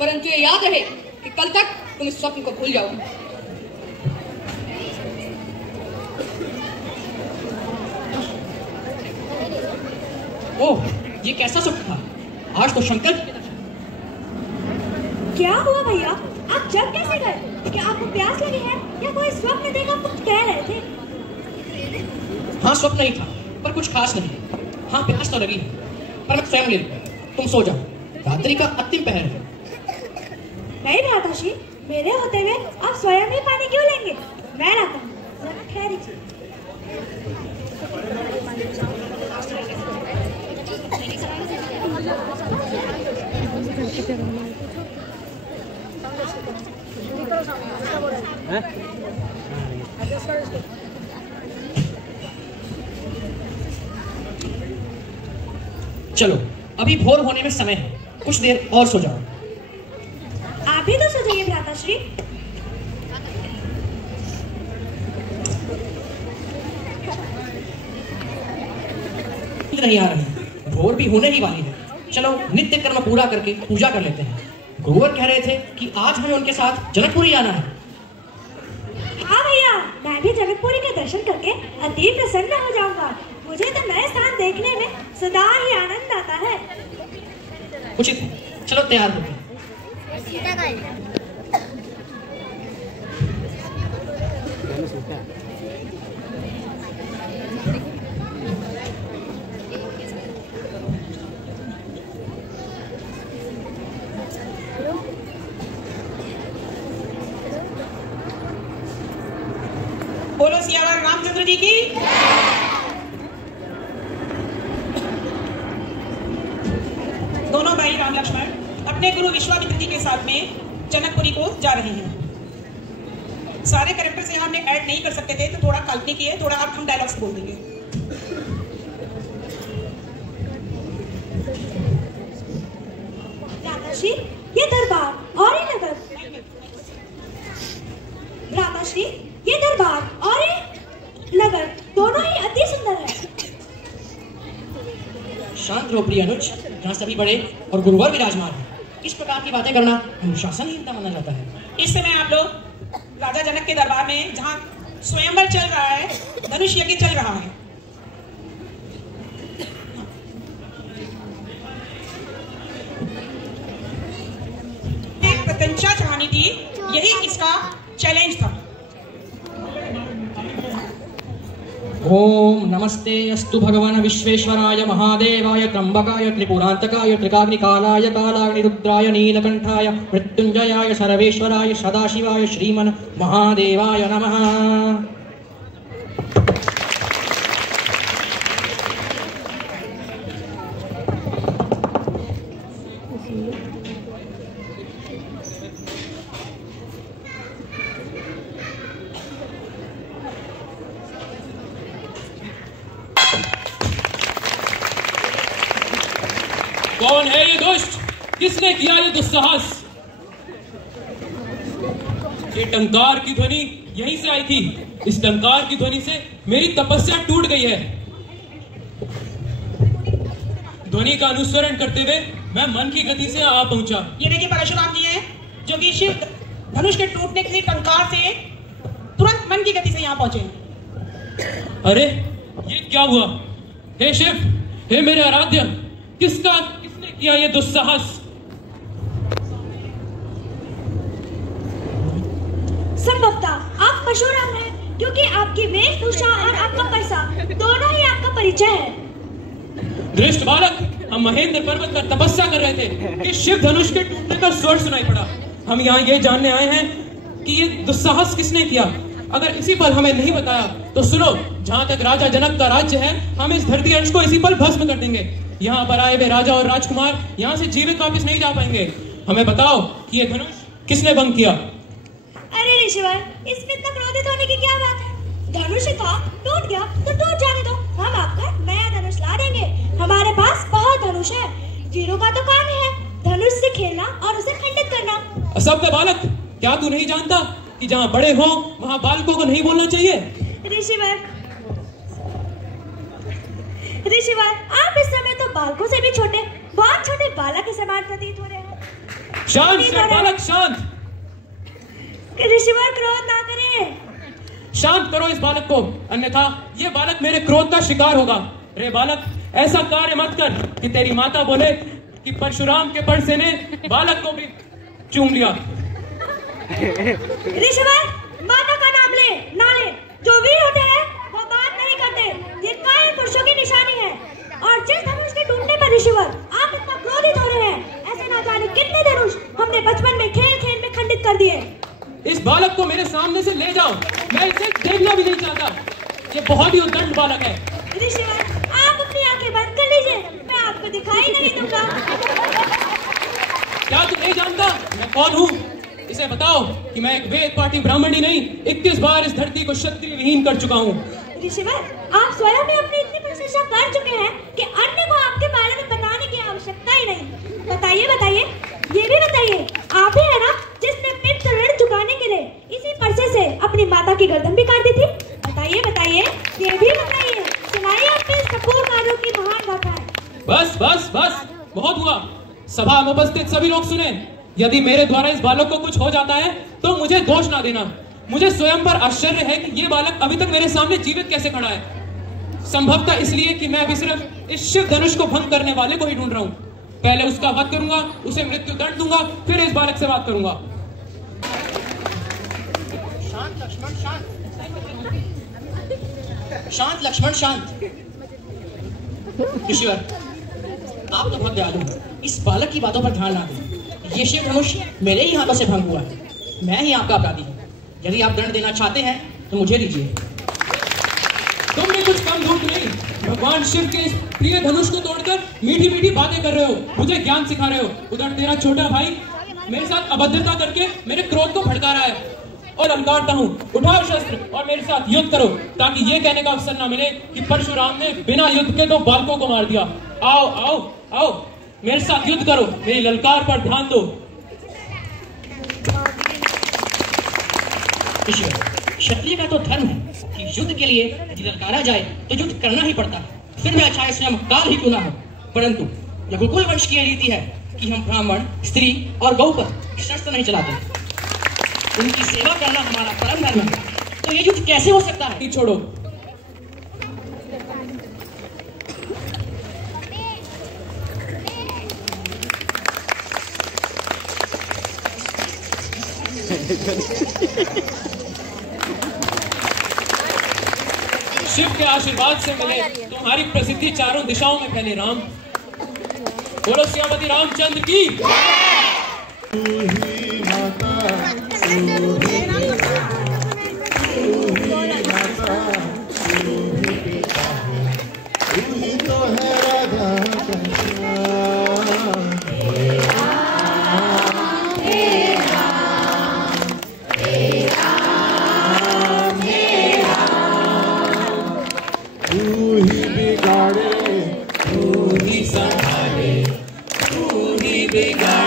परंतु ये याद रहे कि कल तक तुम इस स्वप्न को भूल जाओ। ओह, ये कैसा स्वप्न था? आज तो शंकर। क्या हुआ भैया? आप जग कैसे गए? क्या आपको प्यास लगी है या कोई स्वप्न देखा कुछ कह रहे थे? हाँ, स्वप्न नहीं था, पर कुछ खास नहीं। हाँ, प्यास तो लगी है, पर मैं स्वयं ले लूँ। तुम सो जाओ, रात्रि का अंतिम पहर है। नहीं भ्राताश्री, मेरे होते हुए आप स्वयं ही पानी क्यों लेंगे? मैं लाता हूँ, जरा ठहरिए। चलो, अभी भोर होने में समय है, कुछ देर और सो जाओ। आप भी तो सो जाइए भ्राताश्री। नींद नहीं आ रही, भोर भी होने ही वाली है। चलो, नित्य कर्म पूरा करके पूजा कर लेते हैं। गुरुवर कह रहे थे कि आज हमें उनके साथ जनकपुरी आना है। हाँ भैया, मैं भी जनकपुरी के दर्शन करके अति प्रसन्न हो जाऊंगा। मुझे तो नए स्थान देखने में सदा ही आनंद आता है। उचित, चलो तैयार हो गए। बोलो सियावर रामचंद्र जी की। दोनों भाई राम लक्ष्मण अपने गुरु विश्वामित्र जी के साथ में जनकपुरी को जा रहे हैं। सारे कैरेक्टर्स यहाँ हमने ऐड नहीं कर सकते थे, तो थोड़ा काल्पनिक है, थोड़ा आप हम डायलॉग्स बोल देंगे। भ्राताश्री, ये दरबार और ये नगर। भ्राताश्री, ये दरबार और ये नगर दोनों ही अति सुंदर है। शांत रहो प्रिय अनुज, यहाँ सभी बड़े और गुरुवर विराजमान हैं। इस प्रकार की बातें करना अनुशासनहीनता माना जाता है। इस समय आप लोग राजा जनक के दरबार में, जहाँ स्वयंवर चल रहा है, धनुष यज्ञ चल रहा है। एक प्रत्यंचा चढ़ानी थी, यही इसका चैलेंज था। ओम नमस्ते अस्तु भगवान विश्वेश्वराय महादेवाय त्र्यंबकाय त्रिपुरांतकाय त्रिकाग्निकालाय कालाग्निरुद्राय नीलकंठाय मृत्युंजयाय सर्वेश्वराय सदाशिवाय श्रीमन महादेवाय नमः। कौन है ये दुष्ट? किसने किया ये दुस्साहस? ये टंकार की ध्वनि यहीं से आई थी। इस टंकार की ध्वनि से मेरी तपस्या टूट गई है। ध्वनि का अनुसरण करते हुए मैं मन की गति से आ पहुंचा। ये देखिए परशुराम जी हैं, जो कि शिव धनुष के टूटने की टंकार से तुरंत मन की गति से यहाँ पहुंचे। अरे ये क्या हुआ? हे शिव, हे मेरे आराध्य, किसने किया ये दुस्साहस? संभवतः आप परशुराम हैं, क्योंकि आपकी वेशभूषा और आपका परसा दोनों ही आपका परिचय है। दृष्ट बालक, हम महेंद्र पर्वत पर तपस्या कर रहे थे कि शिव धनुष के टूटने का स्वर सुनाई पड़ा। हम यहाँ ये जानने आए हैं कि ये दुस्साहस किसने किया। अगर इसी पल हमें नहीं बताया तो सुनो, जहाँ तक राजा जनक का राज्य है, हम इस धरती अंश को इसी पल भस्म कर देंगे। यहाँ पर आए हुए राजा और राजकुमार यहाँ से जीवित वापस नहीं जा पाएंगे। हमें बताओ कि ये धनुष किसने भंग किया? अरे ऋषिवर, इसमें इतना क्रोधित होने की क्या बात है? धनुष था, टूट गया तो टूट जाने दो। हम आपका नया धनुष ला देंगे। हमारे पास बहुत धनुष है। वीरों का तो काम है धनुष से खेलना और उसे खंडित करना। असभ्य बालक, क्या तू नहीं जानता कि जहाँ बड़े हो वहाँ बालकों को नहीं बोलना चाहिए? ऋषिवर, आप इस समय तो बालकों से भी छोटे, बहुत छोटे बालक के समान प्रतीत हो रहे हैं। शांत शेर बालक, शांत। ऋषिवर क्रोध ना करें। शांत करो इस बालक को, अन्यथा ये बालक मेरे क्रोध का शिकार होगा। रे बालक, ऐसा कार्य मत कर कि तेरी माता बोले कि परशुराम के परसे ने बालक को भी चूम लिया। ऋषिवर, माता का नाम ले ना ले। जो वीर होते हैं वो बात नहीं करते, ये कायर पुरुषों की निशानी है। और जिस धनुष के टूटने पर ऋषिवर आप इतना क्रोधित हो रहे हैं, ऐसे ना जाने कितने धनुष हमने बचपन में खेल खेल में खंडित कर दिए। इस बालक को मेरे सामने से ले जाओ, मैं इसे देखना भी नहीं चाहता। ये बहुत ही उद्दंड बालक है। ऋषिवर, आप अपनी आंखें बंद कर लीजिए, मैं आपको दिखाई नहीं दूंगा। क्या तू नहीं जानता मैं कौन हूँ? इसे बताओ कि मैं एक वेद पाठी ब्राह्मणी नहीं, 21 बार इस धरती को क्षत्रिय विहीन कर चुका हूँ। ऋषिवर, आप स्वयं ही अपनी इतनी प्रशंसा कर चुके हैं कि अन्य को आपके बारे में बताने की आवश्यकता ही नहीं। बताइए बताइए, ये भी बताइए, आप ही है ना जिसने पितृ ऋण चुकाने के लिए इसी परसे से अपनी माता की गर्दन भी काट दी थी? बताइए बताइए, ये भी बताइए, सुनाइए अपने कपूर कार्यों की महान गाथाएं। बस बस बस, बहुत हुआ। सभा में उपस्थित सभी लोग सुने। यदि मेरे द्वारा इस बालक को कुछ हो जाता है तो मुझे दोष ना देना। मुझे स्वयं पर आश्चर्य है कि ये बालक अभी तक मेरे सामने जीवित कैसे खड़ा है। संभवतः इसलिए कि मैं अभी सिर्फ इस शिव धनुष को भंग करने वाले को ही ढूंढ रहा हूँ। पहले उसका वध करूंगा, उसे मृत्यु दंड दूंगा, फिर इस बालक से बात करूंगा। शांत लक्ष्मण, शांत। शांत लक्ष्मण, शांत। ऋषिवर, आप तो बहुत दयालु हैं, इस बालक की बातों पर ध्यान ना दें। ये शिव धनुष मेरे ही हाथों से भंग हुआ है, मैं ही आपका अपराधी हूँ। यदि आप दंड देना चाहते हैं तो मुझे दीजिए। तुम भी कुछ कम धूर्त नहीं, भगवान शिव के इस प्रिय धनुष को तोड़कर मीठी मीठी बातें कर रहे हो, मुझे ज्ञान सिखा रहे हो। उधर तेरा छोटा भाई मेरे साथ अभद्रता करके मेरे क्रोध को भड़का रहा है और ललकारता हूँ, उठाओ शस्त्र और मेरे साथ युद्ध करो, ताकि ये कहने का अवसर ना मिले कि परशुराम ने बिना युद्ध के 2 बालकों को मार दिया। आओ आओ आओ, मेरे साथ युद्ध करो, मेरी ललकार पर ध्यान दो। क्षत्रिय का तो धर्म है कि युद्ध के लिए यदि ललकारा जाए तो युद्ध करना ही पड़ता है, फिर मैं चाहे स्वयं काल ही क्यों ना हो। परंतु रघुकुल वंश की रीति है कि हम ब्राह्मण, स्त्री और गौ पर शस्त्र नहीं चलाते, उनकी सेवा करना हमारा परम धर्म है। तो ये युद्ध कैसे हो सकता है? छोड़ो। शिव के आशीर्वाद से मिले तुम्हारी प्रसिद्धि चारों दिशाओं में फैले राम। बोलो श्यामती रामचंद्र की। बिगाड़े, तू ही संभाले, तू ही बिगाड़े।